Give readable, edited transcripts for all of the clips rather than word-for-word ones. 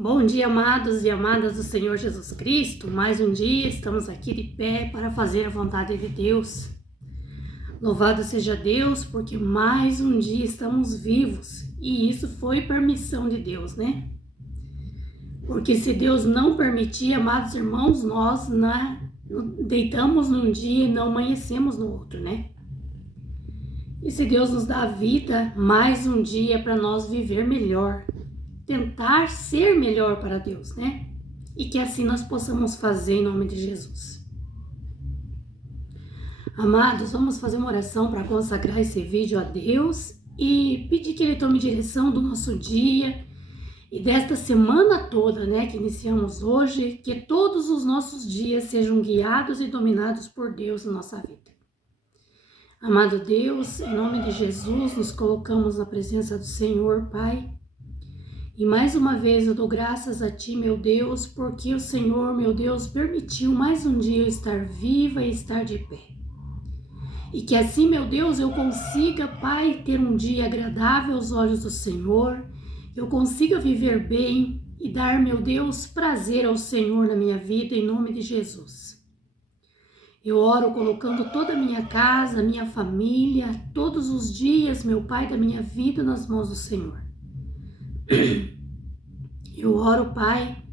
Bom dia, amados e amadas do Senhor Jesus Cristo. Mais um dia estamos aqui de pé para fazer a vontade de Deus. Louvado seja Deus, porque mais um dia estamos vivos e isso foi permissão de Deus, né? Porque se Deus não permitir, amados irmãos, nós deitamos num dia e não amanhecemos no outro, né? E se Deus nos dá a vida, mais um dia é para nós viver melhor. Tentar ser melhor para Deus, né? E que assim nós possamos fazer em nome de Jesus. Amados, vamos fazer uma oração para consagrar esse vídeo a Deus e pedir que Ele tome direção do nosso dia e desta semana toda, né, que iniciamos hoje, que todos os nossos dias sejam guiados e dominados por Deus na nossa vida. Amado Deus, em nome de Jesus, nos colocamos na presença do Senhor, Pai. E mais uma vez eu dou graças a Ti, meu Deus, porque o Senhor, meu Deus, permitiu mais um dia eu estar viva e estar de pé. E que assim, meu Deus, eu consiga, Pai, ter um dia agradável aos olhos do Senhor, que eu consiga viver bem e dar, meu Deus, prazer ao Senhor na minha vida, em nome de Jesus. Eu oro colocando toda a minha casa, a minha família, todos os dias, meu Pai, da minha vida nas mãos do Senhor. Eu oro, Pai,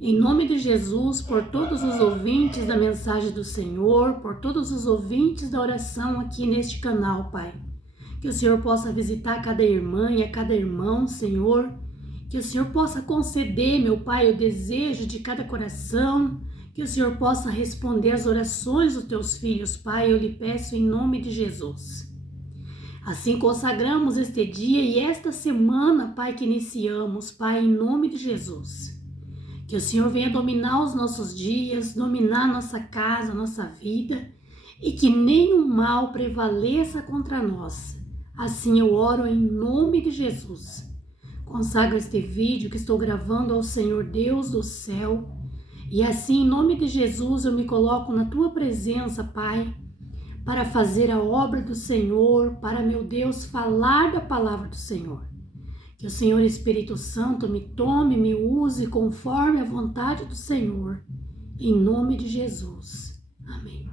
em nome de Jesus, por todos os ouvintes da mensagem do Senhor, por todos os ouvintes da oração aqui neste canal, Pai. Que o Senhor possa visitar cada irmã e a cada irmão, Senhor. Que o Senhor possa conceder, meu Pai, o desejo de cada coração. Que o Senhor possa responder às orações dos teus filhos, Pai. Eu lhe peço em nome de Jesus. Assim consagramos este dia e esta semana, Pai, que iniciamos, Pai, em nome de Jesus. Que o Senhor venha dominar os nossos dias, dominar nossa casa, nossa vida e que nenhum mal prevaleça contra nós. Assim eu oro em nome de Jesus. Consagro este vídeo que estou gravando ao Senhor Deus do céu e assim, em nome de Jesus, eu me coloco na Tua presença, Pai, para fazer a obra do Senhor, para, meu Deus, falar da palavra do Senhor. Que o Senhor Espírito Santo me tome, me use conforme a vontade do Senhor, em nome de Jesus. Amém.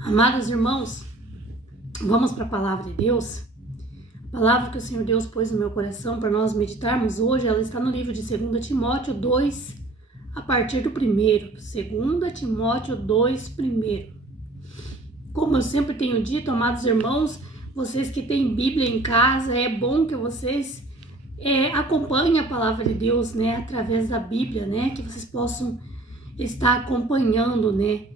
Amados irmãos, vamos para a palavra de Deus. A palavra que o Senhor Deus pôs no meu coração para nós meditarmos hoje, ela está no livro de 2 Timóteo 2, a partir do 1º, 2 Timóteo 2, 1º. Como eu sempre tenho dito, amados irmãos, vocês que têm Bíblia em casa, é bom que vocês acompanhem a palavra de Deus, né, através da Bíblia, né, que vocês possam estar acompanhando, né,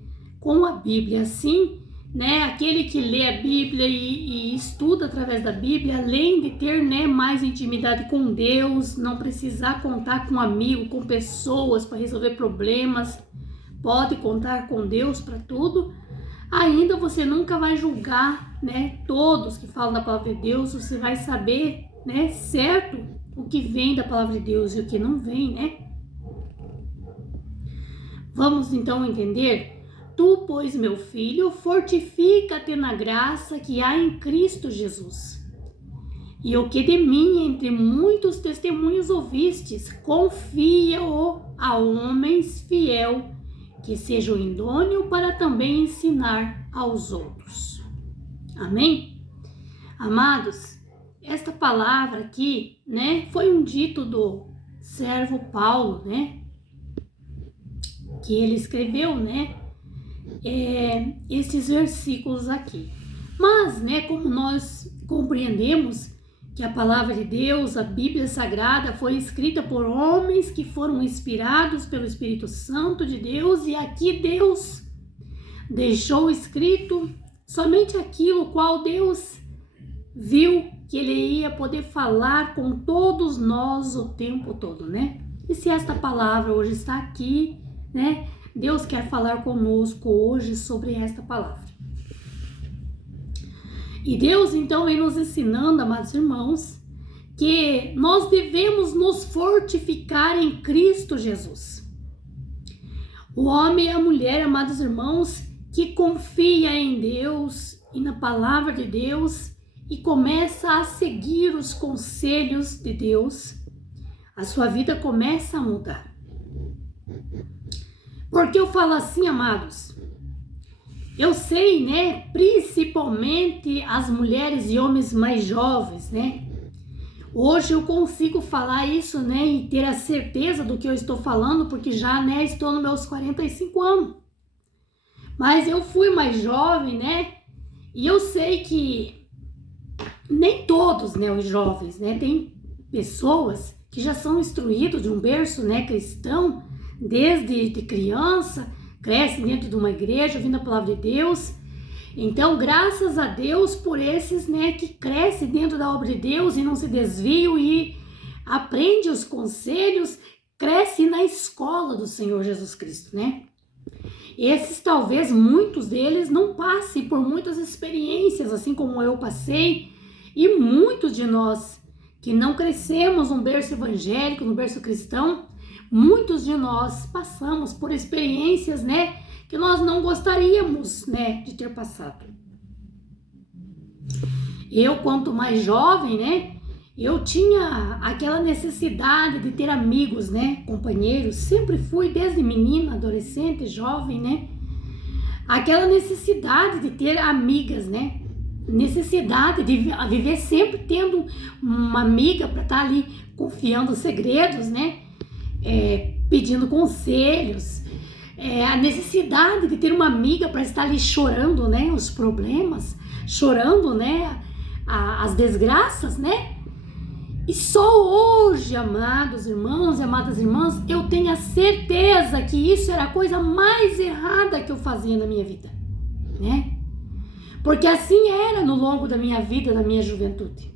com a Bíblia. Assim, né, aquele que lê a Bíblia e estuda através da Bíblia, além de ter, né, mais intimidade com Deus, não precisar contar com um amigo, com pessoas para resolver problemas, pode contar com Deus para tudo, ainda você nunca vai julgar, né, todos que falam da palavra de Deus, você vai saber, né, certo o que vem da palavra de Deus e o que não vem, né? Vamos então entender? Tu, pois, meu filho, fortifica-te na graça que há em Cristo Jesus. E o que de mim, entre muitos testemunhos ouvistes, confia-o a homens fiel, que sejam idôneos para também ensinar aos outros. Amém? Amados, esta palavra aqui, né, foi um dito do servo Paulo, né, que ele escreveu, né, esses versículos aqui. Mas, né, como nós compreendemos que a palavra de Deus, a Bíblia Sagrada, foi escrita por homens que foram inspirados pelo Espírito Santo de Deus, e aqui Deus deixou escrito somente aquilo qual Deus viu que Ele ia poder falar com todos nós o tempo todo, né? E se esta palavra hoje está aqui, né, Deus quer falar conosco hoje sobre esta palavra. E Deus então vem nos ensinando, amados irmãos, que nós devemos nos fortificar em Cristo Jesus. O homem e a mulher, amados irmãos, que confia em Deus e na palavra de Deus, e começa a seguir os conselhos de Deus, a sua vida começa a mudar. Porque eu falo assim, amados, eu sei, né, principalmente as mulheres e homens mais jovens, né, hoje eu consigo falar isso, né, e ter a certeza do que eu estou falando, porque já, né, estou nos meus 45 anos. Mas eu fui mais jovem, né, e eu sei que nem todos, né, os jovens, né, tem pessoas que já são instruídos de um berço, né, cristão, desde criança, crescem dentro de uma igreja, ouvindo a palavra de Deus. Então, graças a Deus por esses, né, que crescem dentro da obra de Deus e não se desviam e aprendem os conselhos, crescem na escola do Senhor Jesus Cristo, né? Esses, talvez, muitos deles não passem por muitas experiências, assim como eu passei, e muitos de nós que não crescemos num berço evangélico, num berço cristão, muitos de nós passamos por experiências, né, que nós não gostaríamos, né, de ter passado. Eu, quanto mais jovem, né, eu tinha aquela necessidade de ter amigos, né, companheiros. Sempre fui, desde menina, adolescente, jovem, né, aquela necessidade de ter amigas, né, necessidade de viver sempre tendo uma amiga para estar ali confiando segredos, né, pedindo conselhos, a necessidade de ter uma amiga para estar ali chorando, né, os problemas, chorando, né, as desgraças, né. E só hoje, amados irmãos e amadas irmãs, eu tenho a certeza que isso era a coisa mais errada que eu fazia na minha vida, né? Porque assim era no longo da minha vida, da minha juventude.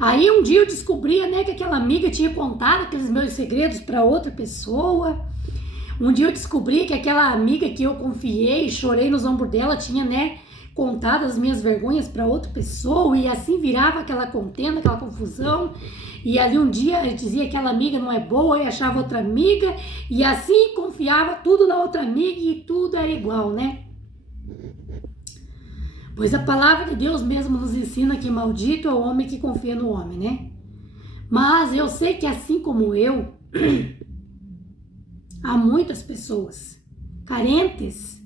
Aí um dia eu descobria, né, que aquela amiga tinha contado aqueles meus segredos para outra pessoa. Um dia eu descobri que aquela amiga que eu confiei, chorei nos ombros dela, tinha, né, contado as minhas vergonhas para outra pessoa, e assim virava aquela contenda, aquela confusão. E ali um dia eu dizia que aquela amiga não é boa e achava outra amiga, e assim confiava tudo na outra amiga e tudo era igual, né? Pois a palavra de Deus mesmo nos ensina que maldito é o homem que confia no homem, né? Mas eu sei que assim como eu, há muitas pessoas carentes.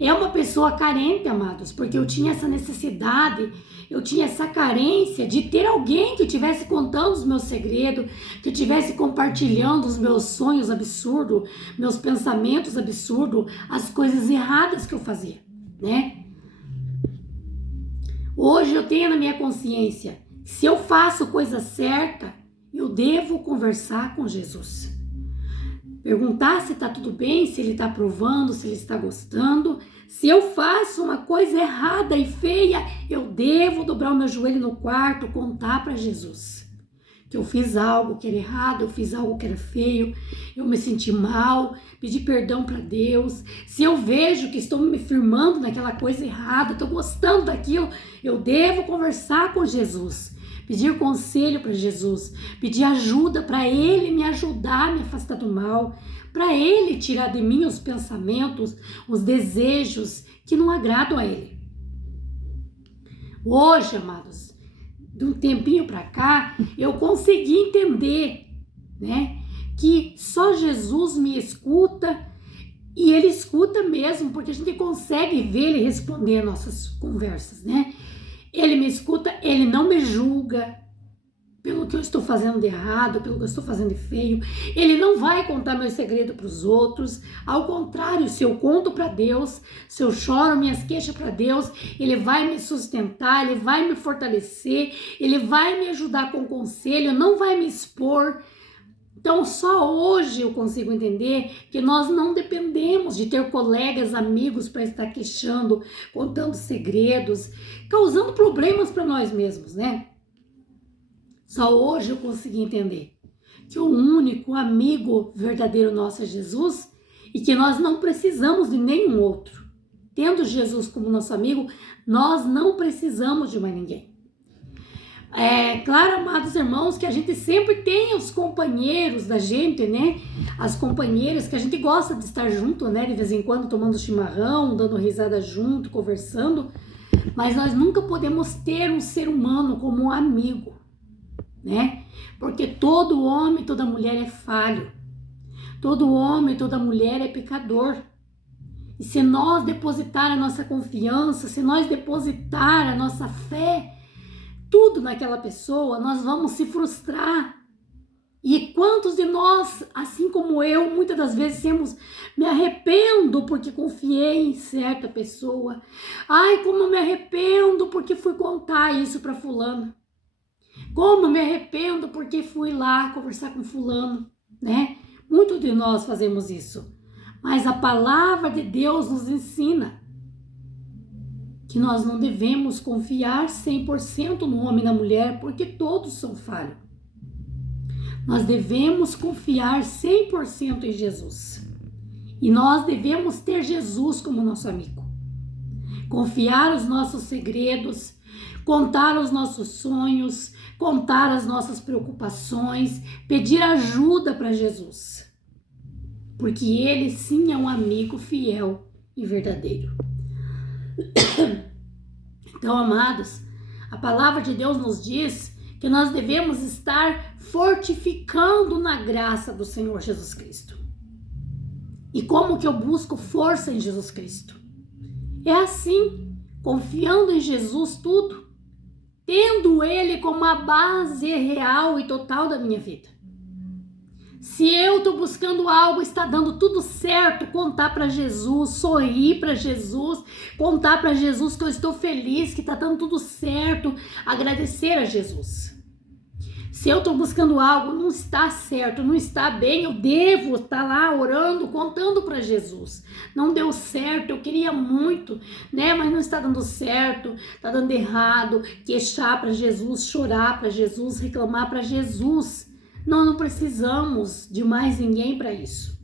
É uma pessoa carente, amados, porque eu tinha essa necessidade, eu tinha essa carência de ter alguém que estivesse contando os meus segredos, que estivesse compartilhando os meus sonhos absurdos, meus pensamentos absurdos, as coisas erradas que eu fazia, né? Hoje eu tenho na minha consciência, se eu faço coisa certa, eu devo conversar com Jesus. Perguntar se está tudo bem, se ele está aprovando, se ele está gostando. Se eu faço uma coisa errada e feia, eu devo dobrar o meu joelho no quarto, contar para Jesus que eu fiz algo que era errado, eu fiz algo que era feio, eu me senti mal, pedir perdão para Deus. Se eu vejo que estou me firmando naquela coisa errada, estou gostando daquilo, eu devo conversar com Jesus. Pedir conselho para Jesus, pedir ajuda para Ele me ajudar a me afastar do mal, para Ele tirar de mim os pensamentos, os desejos que não agradam a Ele. Hoje, amados, de um tempinho para cá, eu consegui entender, né, que só Jesus me escuta, e Ele escuta mesmo, porque a gente consegue ver Ele responder nossas conversas, né? Ele me escuta, Ele não me julga pelo que eu estou fazendo de errado, pelo que eu estou fazendo de feio. Ele não vai contar meu segredo para os outros. Ao contrário, se eu conto para Deus, se eu choro minhas queixas para Deus, Ele vai me sustentar, Ele vai me fortalecer, Ele vai me ajudar com conselho, não vai me expor. Então, só hoje eu consigo entender que nós não dependemos de ter colegas, amigos para estar queixando, contando segredos, causando problemas para nós mesmos, né? Só hoje eu consegui entender que o único amigo verdadeiro nosso é Jesus e que nós não precisamos de nenhum outro. Tendo Jesus como nosso amigo, nós não precisamos de mais ninguém. Claro, amados irmãos, que a gente sempre tem os companheiros da gente, né? As companheiras que a gente gosta de estar junto, né? De vez em quando tomando chimarrão, dando risada junto, conversando. Mas nós nunca podemos ter um ser humano como um amigo, né? Porque todo homem, toda mulher é falho. Todo homem, toda mulher é pecador. E se nós depositar a nossa confiança, se nós depositar a nossa fé, tudo naquela pessoa, nós vamos se frustrar. E quantos de nós, assim como eu, muitas das vezes me arrependo porque confiei em certa pessoa. Ai, como eu me arrependo porque fui contar isso para fulano. Como eu me arrependo porque fui lá conversar com fulano, né? Muitos de nós fazemos isso. Mas a palavra de Deus nos ensina que nós não devemos confiar 100% no homem e na mulher, porque todos são falhos. Nós devemos confiar 100% em Jesus. E nós devemos ter Jesus como nosso amigo. Confiar os nossos segredos, contar os nossos sonhos, contar as nossas preocupações, pedir ajuda para Jesus. Porque ele sim é um amigo fiel e verdadeiro. Então, amados, a palavra de Deus nos diz que nós devemos estar fortificando na graça do Senhor Jesus Cristo. E como que eu busco força em Jesus Cristo? É assim, confiando em Jesus tudo, tendo Ele como a base real e total da minha vida. Se eu estou buscando algo, está dando tudo certo, contar para Jesus, sorrir para Jesus, contar para Jesus que eu estou feliz, que está dando tudo certo, agradecer a Jesus. Se eu estou buscando algo, não está certo, não está bem, eu devo estar lá orando, contando para Jesus. Não deu certo, eu queria muito, né? Mas não está dando certo, está dando errado, queixar para Jesus, chorar para Jesus, reclamar para Jesus. Nós não precisamos de mais ninguém para isso.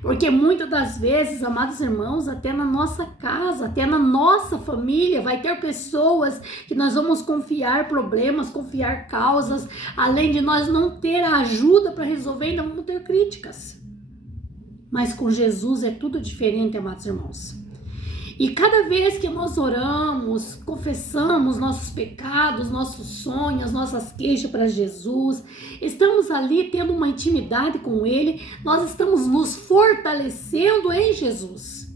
Porque muitas das vezes, amados irmãos, até na nossa casa, até na nossa família, vai ter pessoas que nós vamos confiar problemas, confiar causas, além de nós não ter a ajuda para resolver, ainda vamos ter críticas. Mas com Jesus é tudo diferente, amados irmãos. E cada vez que nós oramos, confessamos nossos pecados, nossos sonhos, nossas queixas para Jesus, estamos ali tendo uma intimidade com Ele, nós estamos nos fortalecendo em Jesus.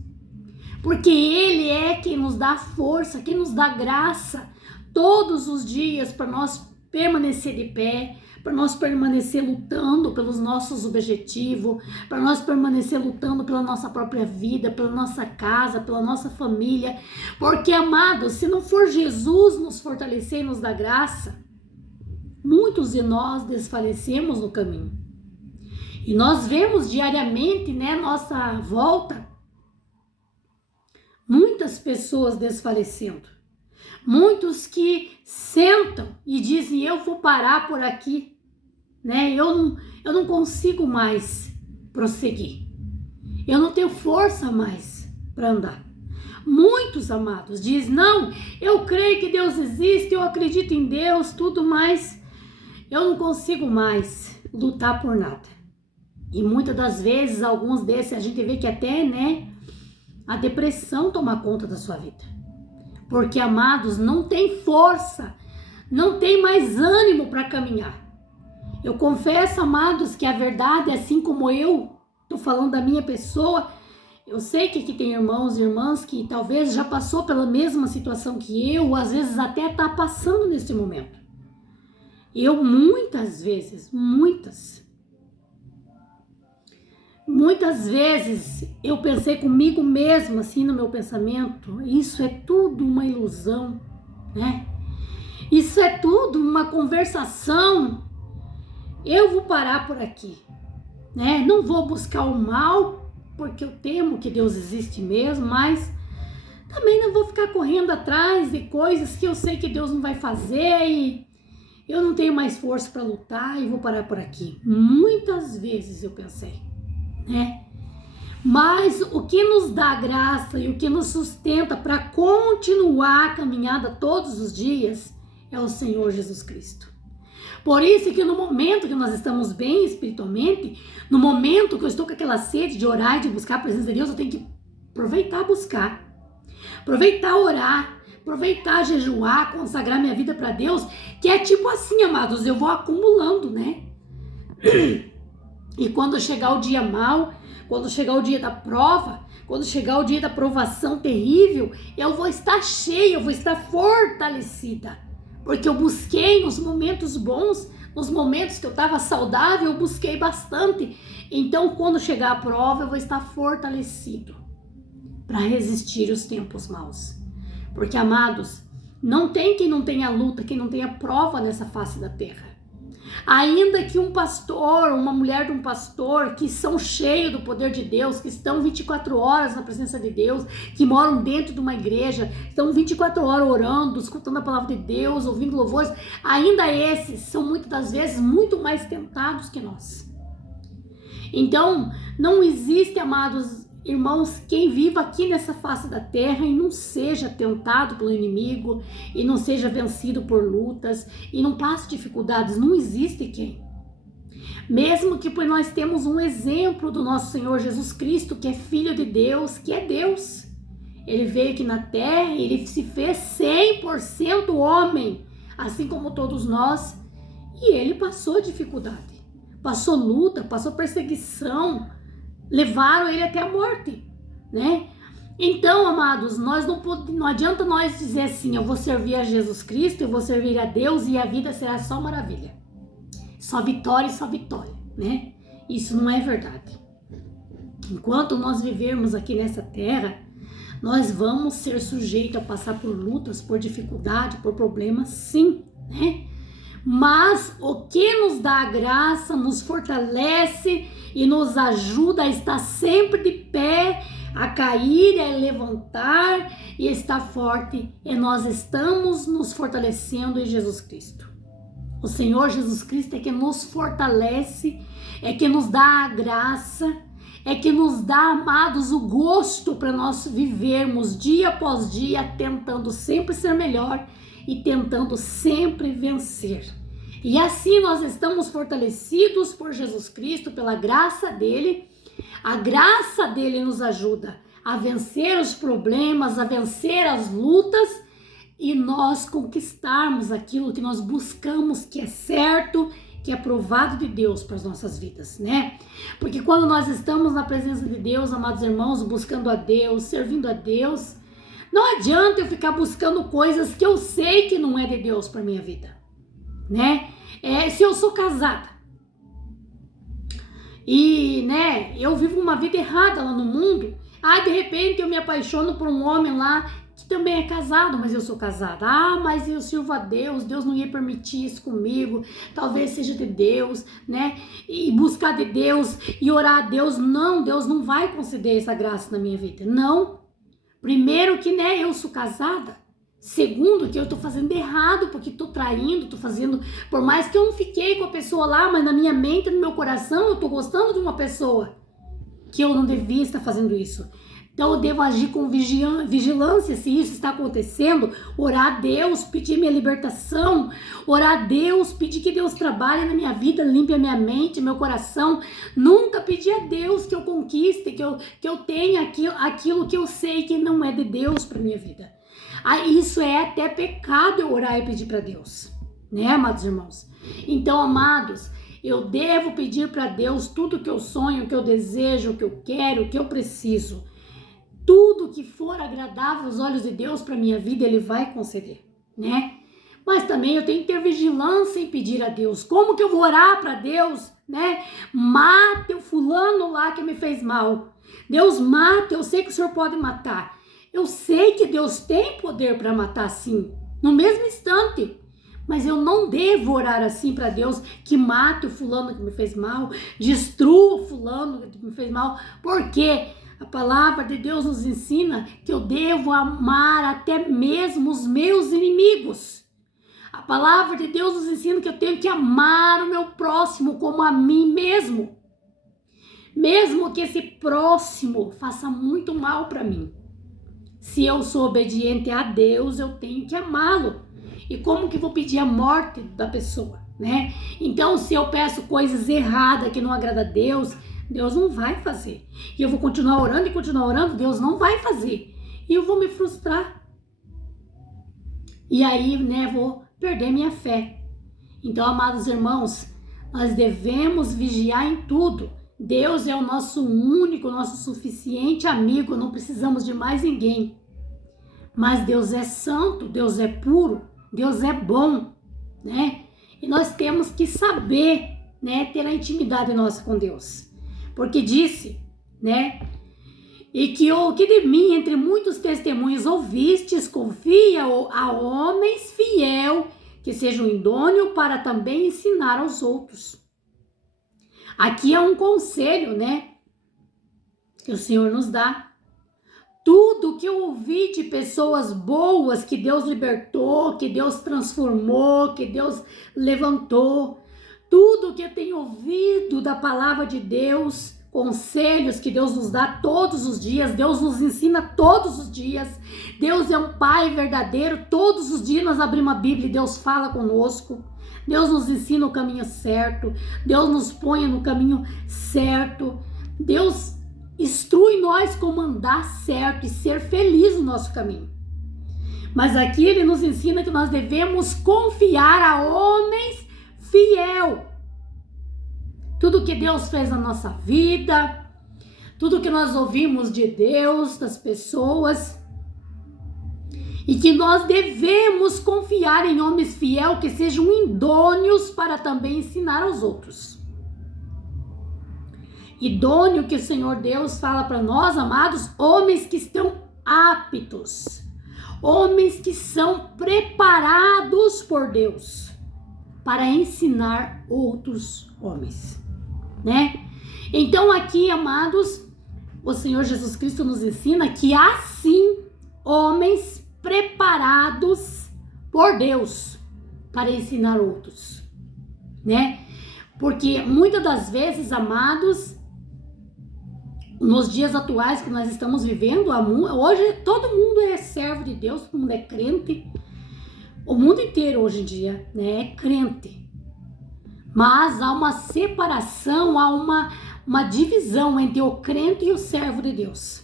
Porque Ele é quem nos dá força, quem nos dá graça todos os dias para nós permanecer de pé, para nós permanecer lutando pelos nossos objetivos, para nós permanecer lutando pela nossa própria vida, pela nossa casa, pela nossa família. Porque, amados, se não for Jesus nos fortalecer e nos dar graça, muitos de nós desfalecemos no caminho. E nós vemos diariamente, né, nossa volta, muitas pessoas desfalecendo. Muitos que sentam e dizem, eu vou parar por aqui. Né? Eu não consigo mais prosseguir. Eu não tenho força mais para andar. Muitos, amados, dizem, não, eu creio que Deus existe, eu acredito em Deus, tudo mais. Eu não consigo mais lutar por nada. E muitas das vezes, alguns desses, a gente vê que até, né, a depressão toma conta da sua vida. Porque, amados, não tem força, não tem mais ânimo para caminhar. Eu confesso, amados, que a verdade, assim como eu estou falando da minha pessoa, eu sei que aqui tem irmãos e irmãs que talvez já passou pela mesma situação que eu, ou às vezes até está passando nesse momento. Eu muitas vezes eu pensei comigo mesma, assim, no meu pensamento, isso é tudo uma ilusão, né? Isso é tudo uma conversação. Eu vou parar por aqui, né? Não vou buscar o mal, porque eu temo que Deus existe mesmo, mas também não vou ficar correndo atrás de coisas que eu sei que Deus não vai fazer e eu não tenho mais força para lutar e vou parar por aqui. Muitas vezes eu pensei, né? Mas o que nos dá graça e o que nos sustenta para continuar a caminhada todos os dias é o Senhor Jesus Cristo. Por isso que no momento que nós estamos bem espiritualmente, no momento que eu estou com aquela sede de orar e de buscar a presença de Deus, eu tenho que aproveitar buscar, aproveitar orar, aproveitar, jejuar, consagrar minha vida para Deus, que é tipo assim, amados, eu vou acumulando, né? E quando chegar o dia mau, quando chegar o dia da prova, quando chegar o dia da provação terrível, eu vou estar cheia, eu vou estar fortalecida. Porque eu busquei nos momentos bons, nos momentos que eu estava saudável, eu busquei bastante. Então, quando chegar a prova, eu vou estar fortalecido para resistir os tempos maus. Porque, amados, não tem quem não tenha luta, quem não tenha prova nessa face da terra. Ainda que um pastor, uma mulher de um pastor, que são cheios do poder de Deus, que estão 24 horas na presença de Deus, que moram dentro de uma igreja, estão 24 horas orando, escutando a palavra de Deus, ouvindo louvores, ainda esses são muitas das vezes muito mais tentados que nós. Então, não existe, amados irmãos, quem viva aqui nessa face da terra e não seja tentado pelo inimigo, e não seja vencido por lutas, e não passe dificuldades, não existe quem. Mesmo que nós temos um exemplo do nosso Senhor Jesus Cristo, que é Filho de Deus, que é Deus. Ele veio aqui na terra, ele se fez 100% homem, assim como todos nós, e ele passou dificuldade, passou luta, passou perseguição, levaram ele até a morte, né? Então, amados, não adianta nós dizer assim, eu vou servir a Jesus Cristo, eu vou servir a Deus e a vida será só maravilha. Só vitória, né? Isso não é verdade. Enquanto nós vivermos aqui nessa terra, nós vamos ser sujeitos a passar por lutas, por dificuldade, por problemas, sim, né? Mas o que nos dá a graça, nos fortalece e nos ajuda a estar sempre de pé, a cair, a levantar e estar forte, e nós estamos nos fortalecendo em Jesus Cristo. O Senhor Jesus Cristo é que nos fortalece, é que nos dá a graça, é que nos dá, amados, o gosto para nós vivermos dia após dia, tentando sempre ser melhor e tentando sempre vencer. E assim nós estamos fortalecidos por Jesus Cristo, pela graça dele. A graça dele nos ajuda a vencer os problemas, a vencer as lutas e nós conquistarmos aquilo que nós buscamos, que é certo, que é provado de Deus para as nossas vidas, né? Porque quando nós estamos na presença de Deus, amados irmãos, buscando a Deus, servindo a Deus, não adianta eu ficar buscando coisas que eu sei que não é de Deus para minha vida, né? Se eu sou casada e, né, eu vivo uma vida errada lá no mundo, de repente eu me apaixono por um homem lá que também é casado, mas eu sou casada. Mas eu sirvo a Deus, Deus não ia permitir isso comigo, talvez seja de Deus, né? E buscar de Deus e orar a Deus, não, Deus não vai conceder essa graça na minha vida, não. Primeiro que, né, eu sou casada. Segundo, que eu tô fazendo errado, porque tô traindo, tô fazendo... Por mais que eu não fiquei com a pessoa lá, mas na minha mente, no meu coração, eu tô gostando de uma pessoa. Que eu não devia estar fazendo isso. Então eu devo agir com vigilância se isso está acontecendo. Orar a Deus, pedir minha libertação. Orar a Deus, pedir que Deus trabalhe na minha vida, limpe a minha mente, meu coração. Nunca pedir a Deus que eu conquiste, que eu tenha aquilo que eu sei que não é de Deus para minha vida. Isso é até pecado eu orar e pedir para Deus, né, amados irmãos? Então, amados, eu devo pedir para Deus tudo que eu sonho, que eu desejo, que eu quero, que eu preciso. Tudo que for agradável aos olhos de Deus para minha vida, Ele vai conceder, né? Mas também eu tenho que ter vigilância em pedir a Deus. Como que eu vou orar para Deus, né? Mate o fulano lá que me fez mal. Deus mata, eu sei que o Senhor pode matar. Eu sei que Deus tem poder para matar sim, no mesmo instante. Mas eu não devo orar assim para Deus, que mate o fulano que me fez mal, destrua o fulano que me fez mal, porque a palavra de Deus nos ensina que eu devo amar até mesmo os meus inimigos. A palavra de Deus nos ensina que eu tenho que amar o meu próximo como a mim mesmo. Mesmo que esse próximo faça muito mal para mim. Se eu sou obediente a Deus, eu tenho que amá-lo. E como que vou pedir a morte da pessoa, né? Então, se eu peço coisas erradas que não agradam a Deus, Deus não vai fazer. E eu vou continuar orando, Deus não vai fazer. E eu vou me frustrar. e aí, né, vou perder minha fé. Então, amados irmãos, nós devemos vigiar em tudo. Deus é o nosso único, nosso suficiente amigo, não precisamos de mais ninguém. Mas Deus é santo, Deus é puro, Deus é bom, né? E nós temos que saber, né, ter a intimidade nossa com Deus. Porque disse, né, e que o que de mim, entre muitos testemunhos ouvistes, confia a homens fiel, que sejam idôneos para também ensinar aos outros. Aqui é um conselho, né, que o Senhor nos dá. Tudo que eu ouvi de pessoas boas, que Deus libertou, que Deus transformou, que Deus levantou, tudo que eu tenho ouvido da palavra de Deus, conselhos que Deus nos dá todos os dias, Deus nos ensina todos os dias, Deus é um Pai verdadeiro, todos os dias nós abrimos a Bíblia e Deus fala conosco, Deus nos ensina o caminho certo, Deus nos põe no caminho certo, Deus instrui nós como andar certo e ser feliz no nosso caminho. Mas aqui ele nos ensina que nós devemos confiar a homens fiel. Tudo que Deus fez na nossa vida, tudo que nós ouvimos de Deus, das pessoas, e que nós devemos confiar em homens fiel que sejam idôneos para também ensinar aos outros. Idôneo que o Senhor Deus fala para nós, amados, homens que estão aptos, homens que são preparados por Deus para ensinar outros homens, né? Então aqui, amados, o Senhor Jesus Cristo nos ensina que há sim homens preparados por Deus para ensinar outros, né? Porque muitas das vezes, amados, nos dias atuais que nós estamos vivendo, hoje todo mundo é servo de Deus, todo mundo é crente. O mundo inteiro hoje em dia, né, é crente. Mas há uma separação, há uma divisão entre o crente e o servo de Deus.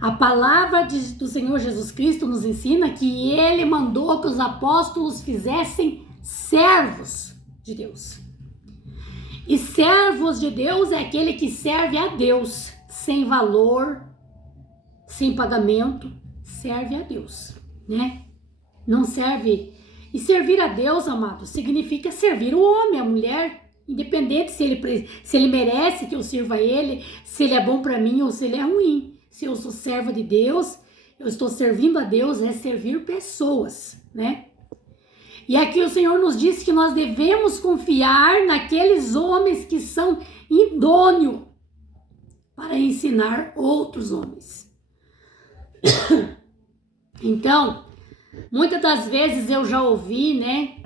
A palavra do Senhor Jesus Cristo nos ensina que Ele mandou que os apóstolos fizessem servos de Deus. E servos de Deus é aquele que serve a Deus, sem valor, sem pagamento, serve a Deus, né? Não serve. E servir a Deus, amado, significa servir o homem, a mulher, independente se ele merece que eu sirva a ele, se ele é bom para mim ou se ele é ruim. Se eu sou serva de Deus, eu estou servindo a Deus, é servir pessoas, né? E aqui o Senhor nos disse que nós devemos confiar naqueles homens que são idôneos para ensinar outros homens. Então, muitas das vezes eu já ouvi, né?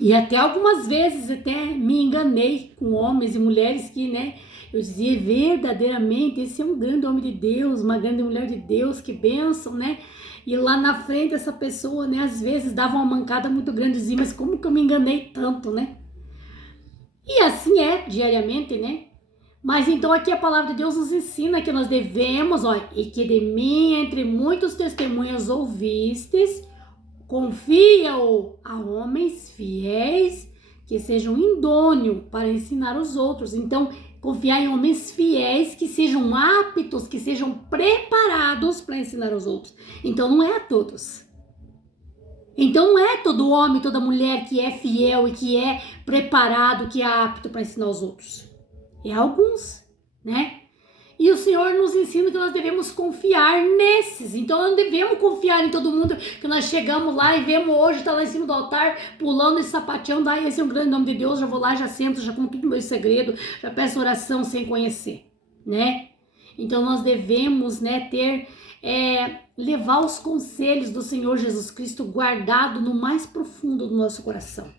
E até algumas vezes até me enganei com homens e mulheres que, né? Eu dizia verdadeiramente, esse é um grande homem de Deus, uma grande mulher de Deus, que bênção, né? E lá na frente essa pessoa, né, às vezes dava uma mancada muito grande, dizia, mas como que eu me enganei tanto, né? E assim é diariamente, né? Mas então aqui a palavra de Deus nos ensina que nós devemos, olha, e que de mim entre muitos testemunhas ouvistes, confia-o a homens fiéis que sejam idôneos para ensinar os outros. Então, confiar em homens fiéis que sejam aptos, que sejam preparados para ensinar os outros. Então, não é a todos. Então, não é todo homem, toda mulher que é fiel e que é preparado, que é apto para ensinar os outros. É alguns, né? E o Senhor nos ensina que nós devemos confiar nesses. Então, não devemos confiar em todo mundo que nós chegamos lá e vemos hoje, tá lá em cima do altar, pulando e sapateando. Ah, esse é um grande nome de Deus, já vou lá, já sento, já conto tudo meu segredo, já peço oração sem conhecer, né? Então, nós devemos, né, levar os conselhos do Senhor Jesus Cristo guardado no mais profundo do nosso coração.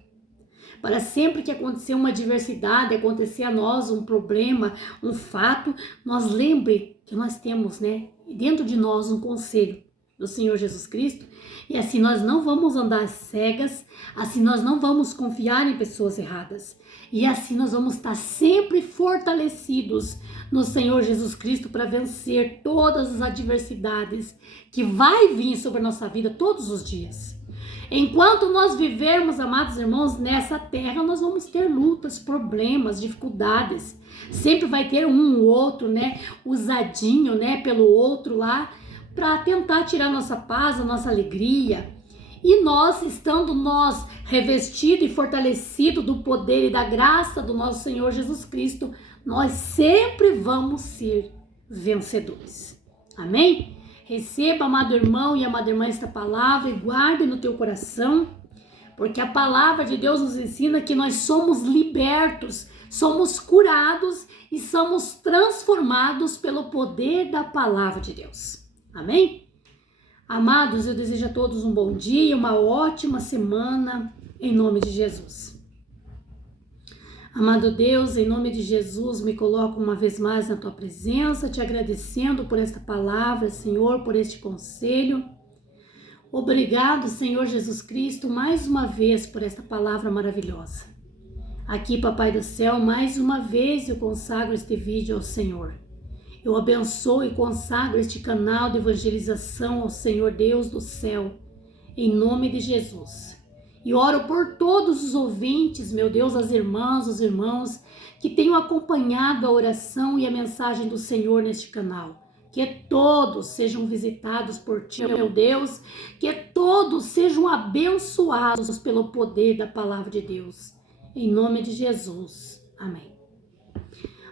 Para sempre que acontecer uma adversidade, acontecer a nós um problema, um fato, nós lembre que nós temos, né, dentro de nós um conselho do Senhor Jesus Cristo, e assim nós não vamos andar cegas, assim nós não vamos confiar em pessoas erradas, e assim nós vamos estar sempre fortalecidos no Senhor Jesus Cristo para vencer todas as adversidades que vai vir sobre a nossa vida todos os dias. Enquanto nós vivermos, amados irmãos, nessa terra, nós vamos ter lutas, problemas, dificuldades. Sempre vai ter um ou outro, né, usadinho, né, pelo outro lá, para tentar tirar nossa paz, a nossa alegria. E nós, estando nós revestidos e fortalecidos do poder e da graça do nosso Senhor Jesus Cristo, nós sempre vamos ser vencedores. Amém? Receba, amado irmão e amada irmã, esta palavra e guarde no teu coração, porque a palavra de Deus nos ensina que nós somos libertos, somos curados e somos transformados pelo poder da palavra de Deus. Amém? Amados, eu desejo a todos um bom dia, uma ótima semana, em nome de Jesus. Amado Deus, em nome de Jesus, me coloco uma vez mais na tua presença, te agradecendo por esta palavra, Senhor, por este conselho. Obrigado, Senhor Jesus Cristo, mais uma vez por esta palavra maravilhosa. Aqui, Papai do Céu, mais uma vez eu consagro este vídeo ao Senhor. Eu abençoo e consagro este canal de evangelização ao Senhor Deus do céu, em nome de Jesus. E oro por todos os ouvintes, meu Deus, as irmãs, os irmãos, que tenham acompanhado a oração e a mensagem do Senhor neste canal. Que todos sejam visitados por Ti, meu Deus, que todos sejam abençoados pelo poder da palavra de Deus. Em nome de Jesus. Amém.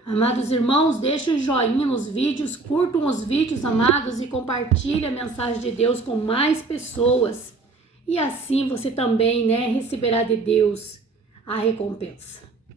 Amados irmãos, deixem o joinha nos vídeos, curtam os vídeos, amados, e compartilhem a mensagem de Deus com mais pessoas. E assim você também, né, receberá de Deus a recompensa.